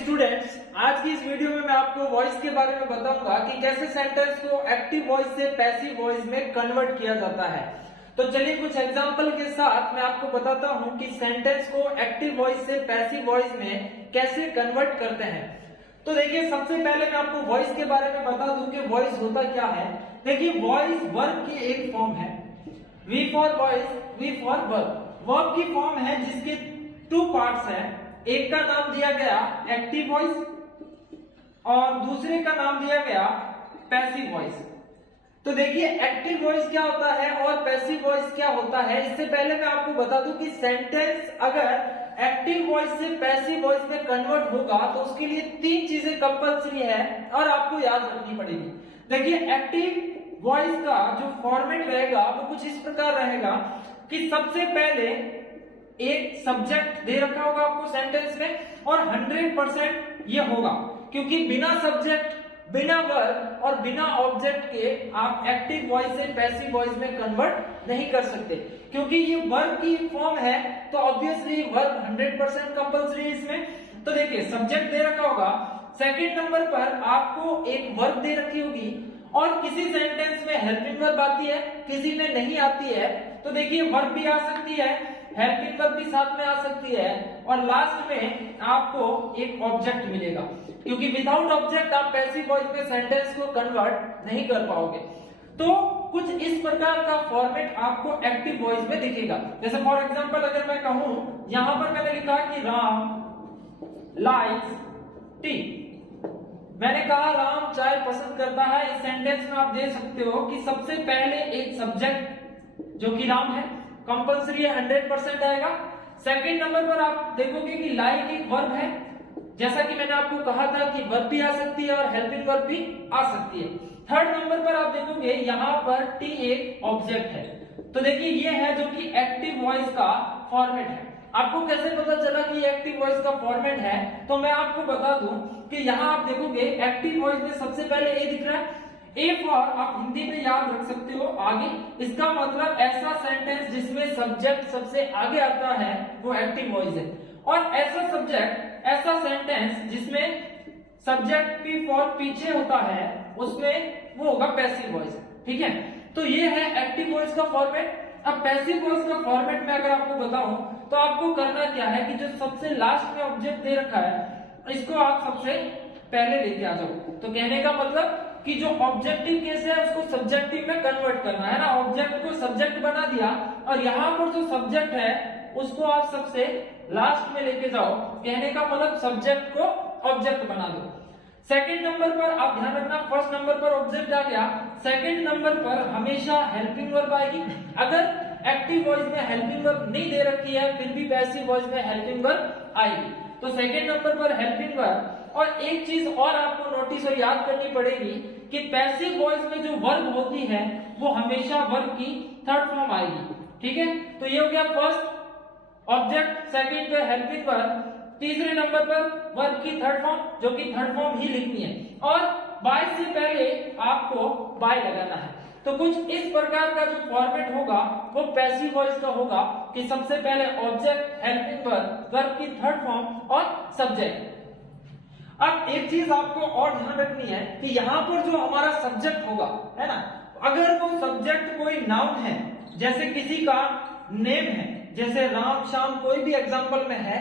Students, आज की इस वीडियो में मैं आपको वॉइस के बारे में बताऊंगा कि कैसे सेंटेंस को एक्टिव वॉइस से पैसिव वॉइस में कन्वर्ट किया जाता है। तो चलिए कुछ एग्जांपल के साथ मैं आपको बताता हूं कि सेंटेंस को एक्टिव वॉइस से पैसिव वॉइस में कैसे कन्वर्ट करते हैं। तो देखिए, सबसे पहले मैं आपको वॉइस के बारे में बता दूं कि वॉइस होता क्या है। देखिए, वॉइस वर्ब की एक फॉर्म है। V for voice, V for verb. Verb की फॉर्म है जिसके टू पार्ट्स हैं। एक का नाम दिया गया एक्टिव वॉइस और दूसरे का नाम दिया गया पैसिव वॉइस। तो देखिए, एक्टिव वॉइस क्या होता है और पैसिव वॉइस क्या होता है। इससे पहले मैं आपको बता दूं कि सेंटेंस अगर एक्टिव वॉइस से पैसिव वॉइस में कन्वर्ट होगा तो उसके लिए तीन चीजें कंपल्सरी है और आपको याद रखनी पड़ेगी। देखिए, एक्टिव वॉइस का जो फॉर्मेट रहेगा वो कुछ इस प्रकार रहेगा कि सबसे पहले एक सब्जेक्ट दे रखा होगा आपको सेंटेंस में और 100% ये होगा, क्योंकि बिना सब्जेक्ट, बिना वर्ब और बिना ऑब्जेक्ट के आप एक्टिव वॉइस से पैसिव वॉइस में कन्वर्ट नहीं कर सकते, क्योंकि ये वर्ब की फॉर्म है तो ऑब्वियसली वर्ब 100% कंपल्सरी है इसमें। तो देखिए, सब्जेक्ट दे रखा होगा, सेकंड नंबर पर आपको एक वर्ब दे रखी होगी और किसी सेंटेंस में हेल्पिंग वर्ब आती है, किसी में नहीं आती है। तो देखिए, वर्ब भी आ सकती है, हेल्पिंग वर्ब भी साथ में आ सकती है और लास्ट में आपको एक ऑब्जेक्ट मिलेगा, क्योंकि विदाउट ऑब्जेक्ट आप पैसिव वॉइस में सेंटेंस को कन्वर्ट नहीं कर पाओगे। तो कुछ इस प्रकार का फॉर्मेट आपको एक्टिव वॉइस में दिखेगा। जैसे फॉर एग्जांपल अगर मैं कहूं, यहां पर मैंने लिखा कि राम लाइक्स टी। मैंने कहा राम चाय पसंद करता है। इस सेंटेंस में आप देख सकते हो कि सबसे पहले एक सब्जेक्ट जो कि राम है कंपल्सरी है, 100% आएगा। सेकंड नंबर पर आप देखोगे कि लाइक एक वर्ब है, जैसा कि मैंने आपको कहा था कि वर्ब भी आ सकती है और हेल्पिंग वर्ब भी आ सकती है। थर्ड नंबर पर आप देखोगे यहां पर टी एक ऑब्जेक्ट है। तो देखिए, ये है जो कि एक्टिव वॉइस का फॉर्मेट है। आपको कैसे पता चला कि एक्टिव वॉइस का फॉर्मेट है? तो मैं आपको बता दूं कि यहां आप देखोगे एक्टिव वॉइस में सबसे पहले ए दिख रहा है। ए फॉर आप हिंदी में याद रख सकते हो आगे, इसका मतलब ऐसा सेंटेंस जिसमें सब्जेक्ट सबसे आगे आता है वो एक्टिव वॉइस है। और ऐसा सब्जेक्ट, ऐसा सेंटेंस जिसमें सब्जेक्ट पी फॉर पीछे होता है उसमें वो होगा पैसिव वॉइस। ठीक है, तो ये है एक्टिव वॉइस का फॉर्मेट। अब पैसिव वॉइस का फॉर्मेट में अगर आपको बताऊं तो आपको करना क्या है कि जो सबसे लास्ट में ऑब्जेक्ट दे रखा है इसको आप सबसे पहले लेके आ जाओ। तो कहने का मतलब कि जो ऑब्जेक्टिव केस है उसको सब्जेक्टिव में कन्वर्ट करना है ना। ऑब्जेक्ट को सब्जेक्ट बना दिया और यहाँ पर जो सब्जेक्ट है उसको आप सबसे लास्ट में लेके जाओ। कहने का मतलब सब्जेक्ट को ऑब्जेक्ट बना दो। सेकंड नंबर पर आप ध्यान रखना, फर्स्ट नंबर पर ऑब्जेक्ट आ गया, सेकंड नंबर पर हमेशा हेल्पिंग वर्ब आएगी। अगर एक्टिव वॉइस में हेल्पिंग वर्ब नहीं दे रखी है फिर भी पैसिव वॉइस में हेल्पिंग वर्ब आएगी। तो सेकंड नंबर पर हेल्पिंग वर्ब। और एक चीज और आपको नोटिस और याद करनी पड़ेगी कि पैसिव वॉइस में जो वर्ब होती है वो हमेशा वर्ब की थर्ड फॉर्म आएगी। ठीक है, तो ये हो गया फर्स्ट ऑब्जेक्ट, सेकंड पे हेल्पिंग वर्ब, तीसरे नंबर पर वर्ब की थर्ड फॉर्म जो कि थर्ड फॉर्म ही लिखनी है और बाय से पहले आपको बाय लगाना है। तो कुछ इस प्रकार का जो फॉर्मेट होगा वो पैसिव वॉइस का होगा कि सबसे पहले ऑब्जेक्ट, हेल्पिंग वर्ब, वर्ब की थर्ड फॉर्म और सब्जेक्ट। अब एक चीज आपको और ध्यान रखनी है कि यहाँ पर जो हमारा सब्जेक्ट होगा है ना, अगर वो सब्जेक्ट कोई नाउन है, जैसे किसी का नेम है, जैसे राम श्याम कोई भी एग्जांपल में है,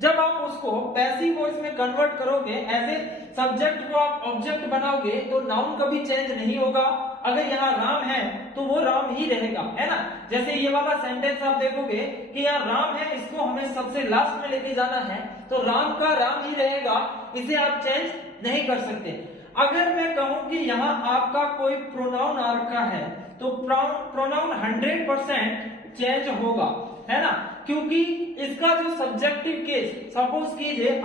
जब आप उसको पैसिव वॉइस में कन्वर्ट करोगे, ऐसे सब्जेक्ट को आप ऑब्जेक्ट बनाओगे तो नाउन कभी चेंज नहीं होगा। अगर यहाँ राम है तो वो राम ही रहेगा, है ना। जैसे ये वाला सेंटेंस आप देखोगे कि यहाँ राम है, इसको हमें सबसे लास्ट में लेके जाना है तो राम का राम ही रहेगा, इसे आप चेंज नहीं कर सकते। अगर मैं कहूं कि यहाँ आपका कोई प्रोनाउन आ रखा है तो प्रोनाउन 100% चेंज होगा, है ना, क्योंकि इसका जो सब्जेक्टिव केस, सपोज कीजिए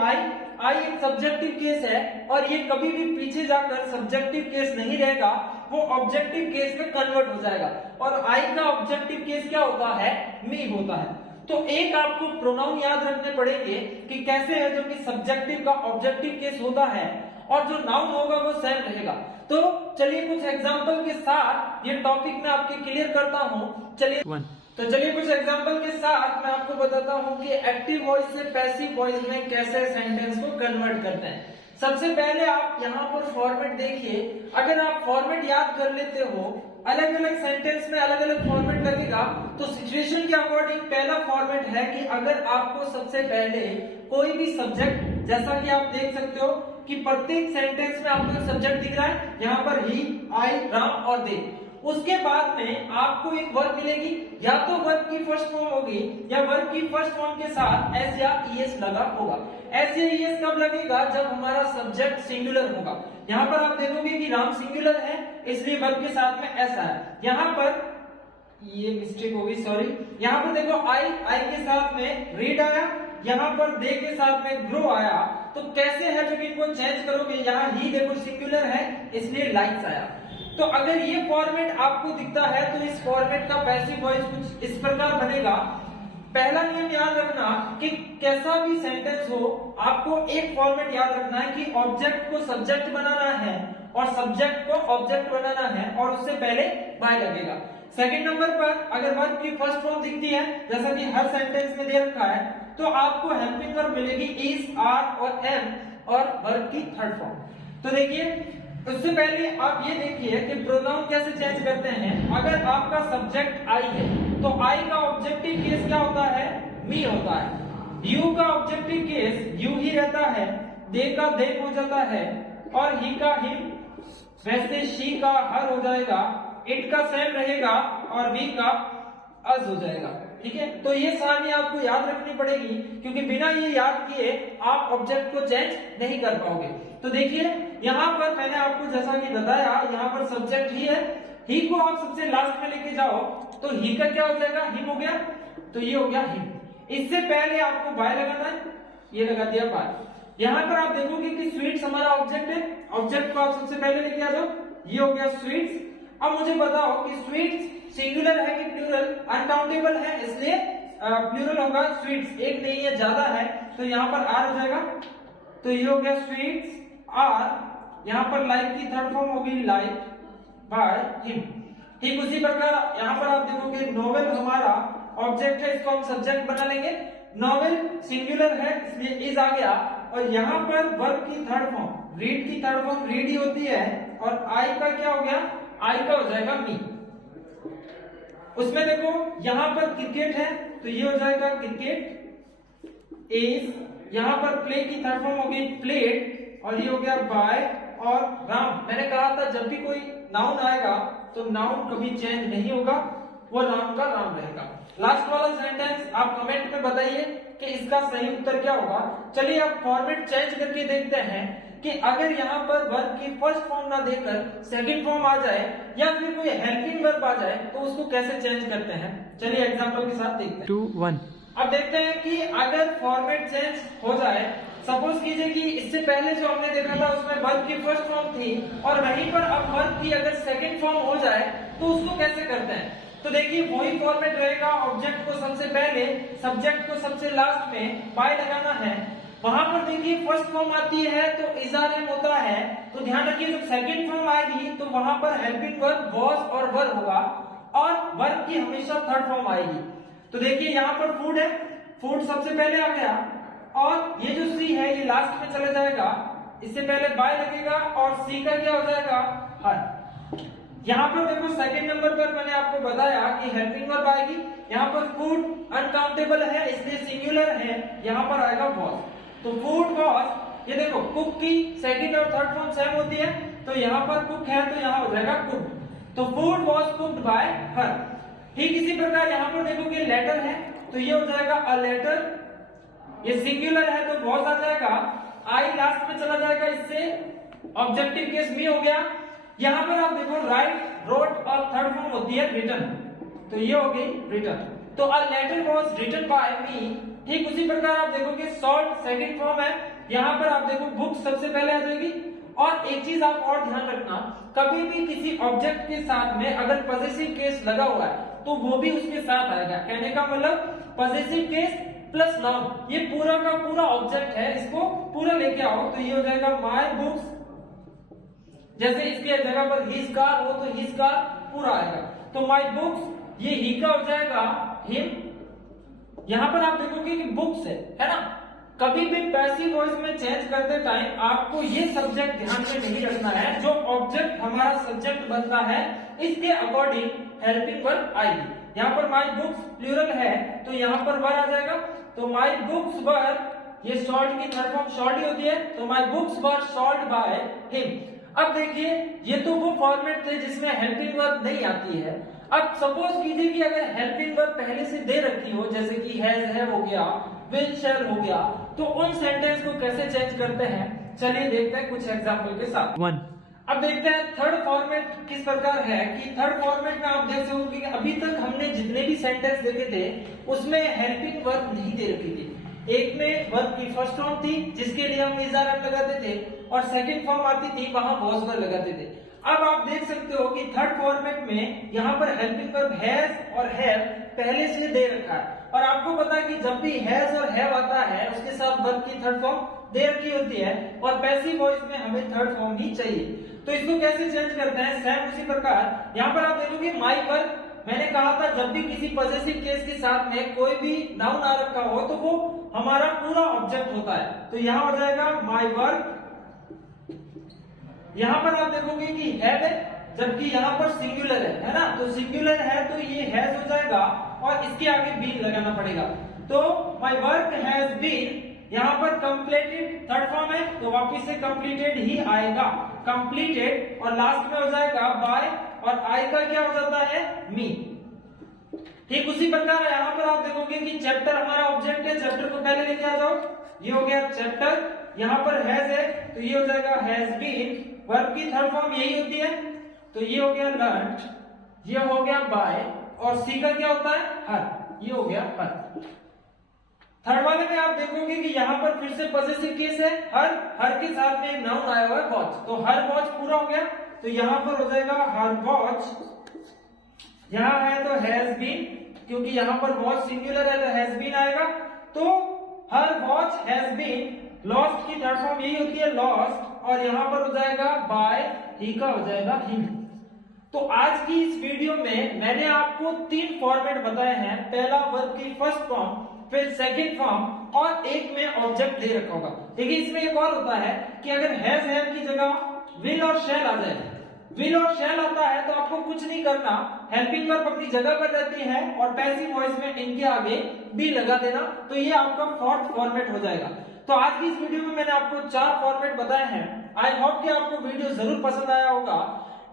आई एक सब्जेक्टिव केस है और ये कभी भी पीछे जाकर सब्जेक्टिव केस नहीं रहेगा, वो ऑब्जेक्टिव केस में कन्वर्ट हो जाएगा। और आई का ऑब्जेक्टिव केस क्या होता है? मी होता है। तो एक आपको प्रोनाउन याद रखने पड़ेंगे कि कैसे है जो कि सब्जेक्टिव का ऑब्जेक्टिव केस होता है और जो नाउन होगा वो सेम रहेगा। तो चलिए कुछ एग्जांपल के साथ ये टॉपिक मैं आपके क्लियर करता हूं। चलिए तो चलिए कुछ एग्जांपल के साथ मैं आपको बताता हूं कि एक्टिव वॉइस से पैसिव वॉइस में कैसे सेंटेंस को कन्वर्ट करते हैं। सबसे पहले आप यहाँ पर फॉर्मेट देखिए। अगर आप फॉर्मेट याद कर लेते हो, अलग अलग सेंटेंस में अलग अलग फॉर्मेट लगेगा, तो सिचुएशन के अकॉर्डिंग पहला फॉर्मेट है कि अगर आपको सबसे पहले कोई भी सब्जेक्ट, जैसा कि आप देख सकते हो कि प्रत्येक सेंटेंस में आपको एक सब्जेक्ट दिख रहा है, यहाँ पर ही, आई, राम और दे। उसके बाद में आपको एक वर्ब मिलेगी, या तो वर्ब की फर्स्ट फॉर्म होगी या वर्ब की फर्स्ट फॉर्म के साथ एस या ईएस लगा होगा। एस या ईएस कब लगेगा? जब हमारा सब्जेक्ट सिंगुलर होगा। यहाँ पर आप देखोगे कि राम सिंगुलर है, इसलिए वर्ब के साथ में एस आया। यहाँ पर ये मिस्टेक होगी, सॉरी। यहाँ पर देखो आई के साथ में रीड आया, यहाँ पर दे के साथ में ग्रो आया। तो कैसे है जब इनको चेंज करोगे, यहाँ ही देखो सिंगुलर है इसलिए लाइक्स आया। तो अगर ये फॉर्मेट आपको दिखता है तो इस फॉर्मेट का पैसिव वॉइस कुछ इस प्रकार बनेगा। पहला नियम याद रखना कि कैसा भी सेंटेंस हो, आपको एक फॉर्मेट याद रखना है कि ऑब्जेक्ट को सब्जेक्ट बनाना है और सब्जेक्ट को ऑब्जेक्ट बनाना है और उससे पहले बाय लगेगा। सेकंड नंबर पर अगर वर्ब की फर्स्ट फॉर्म दिखती है, जैसा कि हर सेंटेंस में दे रखा है, तो आपको हेल्पिंग वर्ब मिलेगी इज, आर और एम और वर्ब की थर्ड फॉर्म। तो देखिए, उससे पहले आप ये देखिए कि प्रोनाउन कैसे चेंज करते हैं। अगर आपका सब्जेक्ट आई है तो आई का ऑब्जेक्टिव केस क्या होता है? मी होता है। यू का ऑब्जेक्टिव केस यू ही रहता है, दे का दे हो जाता है और ही का हिम, वैसे शी का हर हो जाएगा, इट का सेम रहेगा और वी का अज हो जाएगा। ठीक है, तो ये सारणी आपको याद रखनी पड़ेगी क्योंकि बिना ये याद किए आप ऑब्जेक्ट को चेंज नहीं कर पाओगे। तो देखिए यहाँ पर मैंने आपको जैसा कि बताया, यहाँ पर सब्जेक्ट ही है, ही को आप सबसे लास्ट में लेके जाओ तो ही का क्या हो जाएगा? हिम हो गया, तो ये हो गया हिम। इससे पहले आपको बाय लगाना है, ये लगा दिया बाय। यहाँ पर आप देखोगे कि स्वीट्स हमारा ऑब्जेक्ट है, ऑब्जेक्ट को आप सबसे पहले लेके आ जाओ, ये हो गया स्वीट्स। अब मुझे बताओ कि स्वीट्स सिंगुलर है कि प्लूरल? अनकाउंटेबल है इसलिए प्लूरल होगा। स्वीट्स एक नहीं है, ज्यादा है, तो यहाँ पर आर हो जाएगा। तो ये हो गया स्वीट्स आर। यहाँ पर लाइक की थर्ड फॉर्म होगी लाइक बाय हिम। ठीक उसी प्रकार यहाँ पर आप देखोगे नोवेल हमारा ऑब्जेक्ट है, इसको हम सब्जेक्ट बना लेंगे। नोवेल सिंगुलर है इसलिए इज आ गया और यहाँ पर वर्ब की थर्ड फॉर्म, रीड की थर्ड फॉर्म रीड ही होती है और आई का क्या हो गया? आई का हो जाएगा मी। उसमें देखो यहाँ पर क्रिकेट है तो ये हो जाएगा क्रिकेट इज। यहाँ पर प्ले की थर्ड फॉर्म होगी प्लेड और ये हो गया बाय और राम। मैंने कहा था जब भी कोई नाउन आएगा तो नाउन कभी चेंज नहीं होगा, वो नाउन का नाम रहेगा। लास्ट वाला सेंटेंस आप कमेंट में बताइए कि इसका सही उत्तर क्या होगा। चलिए अब फॉर्मेट चेंज करके देखते हैं कि अगर यहाँ पर वर्ब की फर्स्ट फॉर्म ना देकर सेकंड फॉर्म आ जाए या फिर कोई हेल्पिंग वर्ब आ जाए तो उसको कैसे चेंज करते हैं। चलिए एग्जांपल के साथ देखते हैं। 2 1 अब देखते हैं कि अगर फॉर्मेट चेंज हो जाए, सपोज कीजिए कि इससे पहले जो हमने देखा था उसमें वर्ब की फर्स्ट फॉर्म थी और वहीं पर अब वर्ब की अगर सेकंड फॉर्म हो जाए तो उसको कैसे करते हैं। तो देखिए वही फॉर्मेट रहेगा, ऑब्जेक्ट को सबसे पहले, सब्जेक्ट को सबसे लास्ट में बाय लगाना है। वहां पर देखिए फर्स्ट फॉर्म आती है तो इज़ार होता है, तो ध्यान रखिए जब सेकंड फॉर्म आएगी तो वहां पर हेल्पिंग वर्ब वॉज और वर होगा और वर्ब की हमेशा थर्ड फॉर्म आएगी। तो देखिए यहाँ पर फूड है, फूड सबसे पहले आ गया और ये जो सी है ये लास्ट में चला जाएगा, इससे पहले बाय लगेगा और सी का क्या हो जाएगा? हर। यहाँ पर देखो सेकंड नंबर पर मैंने आपको बताया कि हेल्पिंग वर्ब आएगी। यहाँ पर फूड अनकाउंटेबल है इसलिए सिंगुलर है, यहाँ पर आएगा वॉज। तो फूड वॉज, ये देखो कुक की सेकंड और थर्ड फॉर्म सेम होती है, तो यहाँ पर कुक है तो यहाँ हो जाएगा कुक। तो फूड वॉज कुक्ड बाय हर। ठीक इसी प्रकार यहाँ पर देखोगे लेटर है तो ये हो जाएगा अ लेटर, ये सिंगुलर है तो वॉज आ जाएगा, आई लास्ट में चला जाएगा, इससे ऑब्जेक्टिव केस मी हो गया। यहाँ पर आप देखो राइट, रोट और थर्ड फॉर्म होती है रिटन, तो ये हो गई रिटन। तो a letter was written by me. ठीक उसी प्रकार आप देखोगे सॉल्ट सेकंड फॉर्म है, यहाँ पर आप देखो बुक सबसे पहले आ जाएगी। और एक चीज आप और ध्यान रखना, कभी भी किसी ऑब्जेक्ट के साथ में अगर पॉसेसिव केस लगा हुआ है तो वो भी उसके साथ आएगा। कहने का मतलब पॉसेसिव केस प्लस नाउन, ये पूरा का पूरा ऑब्जेक्ट है, इसको पूरा लेके आओ तो ये हो जाएगा माय बुक्स। जैसे इसके जगह पर हिज कार हो तो हिज कार पूरा आएगा, तो माय बुक्स ये ही का हो जाएगा हिम। यहां पर आप देखोगे कि बुक्स है ना। कभी भी पैसिव वॉइस में चेंज करते टाइम आपको ये सब्जेक्ट ध्यान में नहीं रखना है। जो ऑब्जेक्ट हमारा सब्जेक्ट बनता है इसके अकॉर्डिंग हेल्पिंग वर्ब आएगी। यहाँ पर माई बुक्स प्लूरल है तो यहाँ पर वर आ जाएगा। तो माई बुक्स वर, ये सॉल्ट की थर्ड फॉर्म सॉल्ट ही होती है, तो my books were salt by him. अब देखिए ये तो वो फॉर्मेट थे जिसमें हेल्पिंग वर्ब नहीं आती है। अब सपोज कीजिए कि अगर हेल्पिंग वर्ब पहले से दे रखी हो, जैसे कि हैज है हो गया, विल शैल हो गया, तो उन सेंटेंस को कैसे चेंज करते हैं चलिए देखते हैं कुछ एग्जांपल के साथ। अब देखते हैं थर्ड फॉर्मेट किस प्रकार है। कि थर्ड फॉर्मेट में आप देख सकोगे कि अभी तक हमने जितने भी सेंटेंस देखे थे उसमें हेल्पिंग वर्ब नहीं दे रखी थी। एक में वर्ब की फर्स्ट फॉर्म थी जिसके लिए हम इज आर लगाते थे, और सेकंड फॉर्म आती थी वहां वॉज वर लगाते थे। अब आप देख सकते हो कि थर्ड फॉर्मेट में यहाँ पर हेल्पिंग वर्ब हैज और हैव पहले से दे रखा है, और आपको पता है कि जब भी हैज और हैव आता है उसके साथ वर्ब की थर्ड फॉर्म दे रखी होती है, और पैसिव वॉइस में हमें थर्ड फॉर्म ही चाहिए। तो इसको कैसे चेंज करते हैं, सेम उसी प्रकार यहाँ पर आप देखोगे माई वर्क। मैंने कहा था जब भी किसी पॉजेसिव केस के साथ में कोई भी नाउन आ रखा हो तो वो हमारा पूरा ऑब्जेक्ट होता है। तो यहाँ हो जाएगा माई वर्क। यहाँ पर आप देखोगे कि हैव है, जबकि यहाँ पर सिंगुलर है ना, तो सिंगुलर है तो ये हैज हो जाएगा और इसके आगे बीन लगाना पड़ेगा। तो माई वर्क हैज बीन, यहाँ पर कंप्लीटेड थर्ड फॉर्म है तो वापिस से कंप्लीटेड ही आएगा, कंप्लीटेड, और लास्ट में हो जाएगा बाय, और आई का क्या हो जाता है मी। ठीक उसी प्रकार यहाँ पर आप देखोगे कि चैप्टर हमारा ऑब्जेक्ट है, चैप्टर को पहले लेके आ जाओ, ये हो गया चैप्टर। यहाँ पर हैज है तो ये हो जाएगा हैज बीन। वर्ब की थर्ड फॉर्म यही होती है तो ये हो गया लर्न्ड, ये हो गया बाय, और सी का क्या होता है हर, ये हो गया हर। थर्ड वाले में आप देखोगे कि यहाँ पर फिर से पॉसेसिव केस है, हर के साथ में एक नाउन आया हुआ है वॉच, तो हर वॉच पूरा हो गया तो यहाँ पर हो जाएगा हर वॉच। यहाँ है तो हैज बीन, क्योंकि यहाँ पर वॉच सिंगुलर है तो हैज बीन आएगा, तो हर वॉच हैज बीन। लॉस्ट की थर्ड फॉर्म यही होती है लॉस्ट, और यहाँ पर हो जाएगा बाय, ही का हो जाएगा हिम। तो आज की इस वीडियो में मैंने आपको 3 फॉर्मेट बताए हैं। पहला वर्ब की फर्स्ट फॉर्म, फिर सेकंड फॉर्म, और एक में ऑब्जेक्ट दे रखा होगा। देखिए इसमें एक और होता है कि अगर हैज हैव की जगह विल और शैल आ जाए, विल और शैल आता है तो आपको कुछ नहीं करना, हेल्पिंग वर्ब अपनी जगह पर रहती है और पैसिव वॉइस में इनके आगे बी लगा देना, तो ये आपका फोर्थ फॉर्मेट हो जाएगा। तो आज की इस वीडियो में मैंने आपको 4 फॉर्मेट बताए हैं। आई होप कि आपको वीडियो जरूर पसंद आया होगा,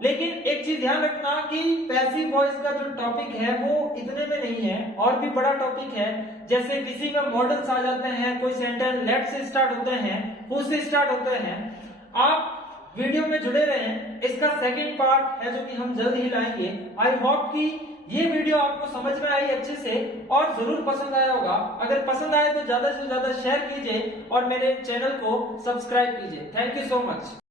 लेकिन एक चीज ध्यान रखना कि पैसिव वॉइस का जो टॉपिक है वो इतने में नहीं है, और भी बड़ा टॉपिक है। जैसे किसी में मॉडल्स आ जाते हैं, कोई सेंटेंस लेट से स्टार्ट होते हैं, हु से स्टार्ट होते हैं। आप वीडियो में जुड़े रहें, इसका सेकंड पार्ट है जो कि हम जल्द ही लाएंगे। आई होप कि ये वीडियो आपको समझ में आई अच्छे से और जरूर पसंद आया होगा। अगर पसंद आए तो ज्यादा से ज्यादा शेयर कीजिए और मेरे चैनल को सब्सक्राइब कीजिए। Thank you so much.